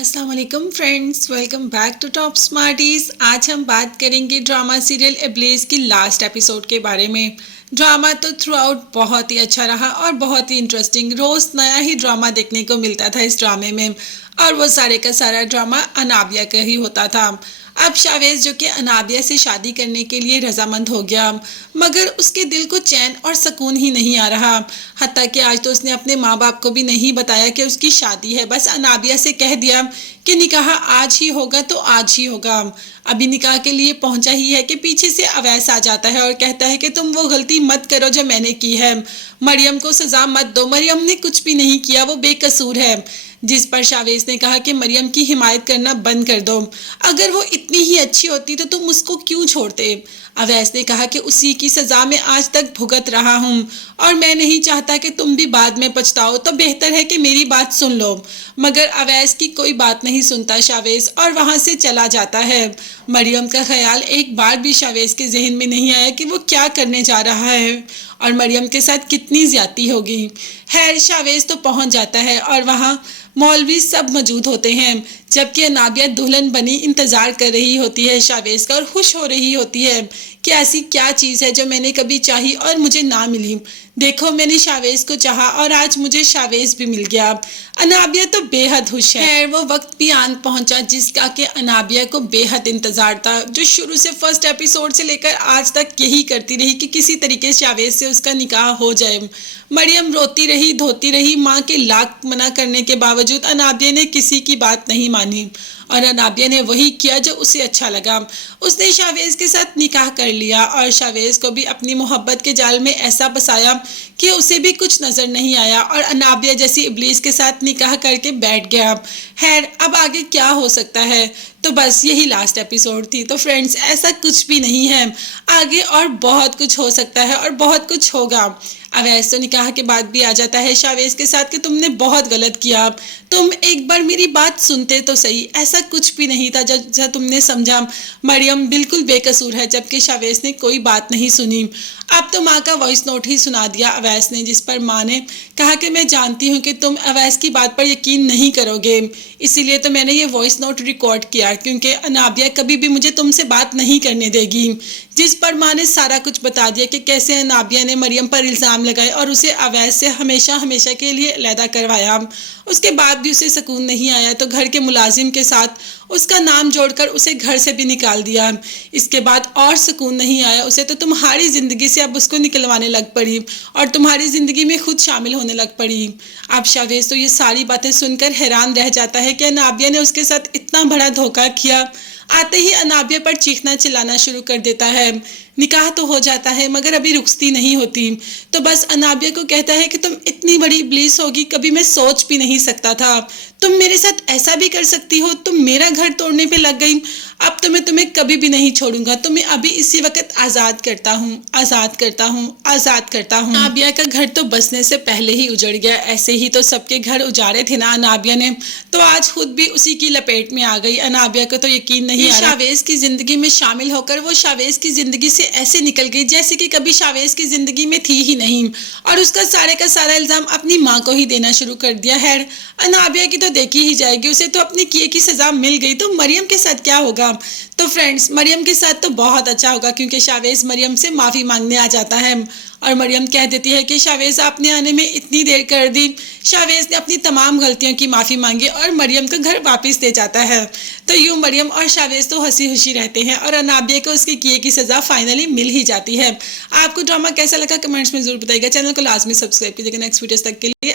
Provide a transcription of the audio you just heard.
अस्सलाम वालेकुम friends, welcome back to top smarties. आज हम बात करेंगे ड्रामा सीरियल इब्लीस की लास्ट एपिसोड के बारे में। ड्रामा तो थ्रू आउट बहुत ही अच्छा रहा और बहुत ही इंटरेस्टिंग। रोज नया ही ड्रामा देखने को मिलता था इस ड्रामे में, और वो सारे का सारा ड्रामा अनाबिया का ही होता था। अब शावेज जो कि अनाबिया से शादी करने के लिए रजामंद हो गया, मगर उसके दिल को चैन और सुकून ही नहीं आ रहा। हत्ता कि आज तो उसने अपने माँ बाप को भी नहीं बताया कि उसकी शादी है, बस अनाबिया से कह दिया कि निकाह आज ही होगा तो आज ही होगा। अभी निकाह के लिए पहुंचा ही है कि पीछे से अवैस आ जाता है और कहता है कि तुम वो गलती मत करो जो मैंने की है, मरियम को सजा मत दो, मरियम ने कुछ भी नहीं किया, वो बेकसूर है। जिस पर शावेज ने कहा कि मरियम की हिमायत करना बंद कर दो, अगर वो इतनी ही अच्छी होती तो तुम उसको क्यों छोड़ते। अवैस ने कहा कि उसी की सजा में आज तक भुगत रहा हूँ और मैं नहीं चाहता कि तुम भी बाद में पछताओ, तो बेहतर है कि मेरी बात सुन लो। मगर अवैस की कोई बात नहीं सुनता शावेज और वहां से चला जाता है। मरियम का ख्याल एक बार भी शावेज के जहन में नहीं आया कि वो क्या करने जा रहा है और मरियम के साथ कितनी ज्यादती होगी। खैर शावेज तो पहुंच जाता है और वहाँ मौलवी सब मौजूद होते हैं, जबकि अनाबिया दुल्हन बनी इंतजार कर रही होती है शावेज का और खुश हो रही होती है कि ऐसी क्या चीज़ है जो मैंने कभी चाही और मुझे ना मिली। देखो मैंने शावेज को चाहा और आज मुझे शावेज भी मिल गया। अनाबिया तो बेहद खुश है। खैर वो वक्त भी आन पहुंचा जिसका कि अनाबिया को बेहद इंतजार था, जो शुरू से फर्स्ट एपिसोड से लेकर आज तक यही करती रही कि किसी तरीके से शावेज से उसका निकाह हो जाए। मरियम रोती रही धोती रही, माँ के लाख मना करने के बावजूद अनाबिया ने किसी की बात नहीं मानी और अनाबिया ने वही किया जो उसे अच्छा लगा। उसने शावेज के साथ निकाह कर लिया और शावेज को भी अपनी मोहब्बत के जाल में ऐसा बसाया कि उसे भी कुछ नजर नहीं आया और अनाबिया जैसी इब्लीस के साथ निकाह करके बैठ गया। खैर अब आगे क्या हो सकता है, तो बस यही लास्ट एपिसोड थी। तो फ्रेंड्स ऐसा कुछ भी नहीं है, आगे और बहुत कुछ हो सकता है और बहुत कुछ होगा। अवैस तो निकाह के बाद भी आ जाता है शावेज के साथ कि तुमने बहुत गलत किया, तुम एक बार मेरी बात सुनते तो सही, ऐसा कुछ भी नहीं था जब तुमने समझा मरियम बिल्कुल बेकसूर है, जबकि शावेज ने कोई बात नहीं सुनी। अब तो माँ का वॉइस नोट ही सुना दिया अवैस ने, जिस पर माँ ने कहा कि मैं जानती हूँ कि तुम अवैस की बात पर यकीन नहीं करोगे, इसीलिए तो मैंने ये वॉइस नोट रिकॉर्ड किया क्योंकि अनाबिया कभी भी मुझे तुमसे बात नहीं करने देगी। जिस पर माँ ने सारा कुछ बता दिया कि कैसे अनाबिया ने मरियम पर इल्ज़ाम लगाए और उसे अवैस से हमेशा हमेशा के लिए अलहदा करवाया। उसके बाद भी उसे सुकून नहीं आया तो घर के मुलाजिम के साथ उसका नाम जोड़कर उसे घर से भी निकाल दिया। इसके बाद और सुकून नहीं आया उसे, तो तुम्हारी ज़िंदगी से अब उसको निकलवाने लग पड़ी और तुम्हारी ज़िंदगी में खुद शामिल होने लग पड़ी। अब शावेज तो ये सारी बातें सुनकर हैरान रह जाता है कि अनाबिया ने उसके साथ इतना बड़ा धोखा किया। आते ही अनाबिया पर चीखना चिल्लाना शुरू कर देता है। निकाह तो हो जाता है मगर अभी रुखसती नहीं होती, तो बस अनाबिया को कहता है कि तुम इतनी बड़ी इब्लीस होगी कभी मैं सोच भी नहीं सकता था, तुम मेरे साथ ऐसा भी कर सकती हो, तुम मेरा घर तोड़ने पे लग गई, अब तो मैं तुम्हें कभी भी नहीं छोड़ूंगा, तुम्हें अभी इसी वक्त आज़ाद करता हूँ, आज़ाद करता हूँ, आज़ाद करता हूँ। अनाबिया का घर तो बसने से पहले ही उजड़ गया, ऐसे ही तो सबके घर उजाड़े थे ना अनाबिया ने, तो आज खुद भी उसी की लपेट में आ गई। अनाबिया को तो यकीन नहीं आ रहा शावेज की जिंदगी में शामिल होकर वो शावेज की जिंदगी से ऐसे निकल गई जैसे कि कभी शावेज की जिंदगी में थी ही नहीं, और उसका सारे का सारा इल्जाम अपनी माँ को ही देना शुरू कर दिया है। अनाबिया की तो देखी ही जाएगी, उसे तो अपने किए की सजा मिल गई, तो मरियम के साथ क्या होगा। तो फ्रेंड्स मरियम के साथ तो बहुत अच्छा होगा क्योंकि शावेज मरियम से माफ़ी मांगने आ जाता है और मरियम कह देती है कि शावेज आपने आने में इतनी देर कर दी। शावेज ने अपनी तमाम गलतियों की माफ़ी मांगी और मरियम को घर वापस दे जाता है। तो यूँ मरियम और शावेज तो हंसी खुशी रहते हैं और अनाबिया को उसके किए की सज़ा फाइनली मिल ही जाती है। आपको ड्रामा कैसा लगा कमेंट्स में जरूर बताइएगा। चैनल को लाजमी सब्सक्राइब कीजिएगा नेक्स्ट वीडियोस तक के लिए।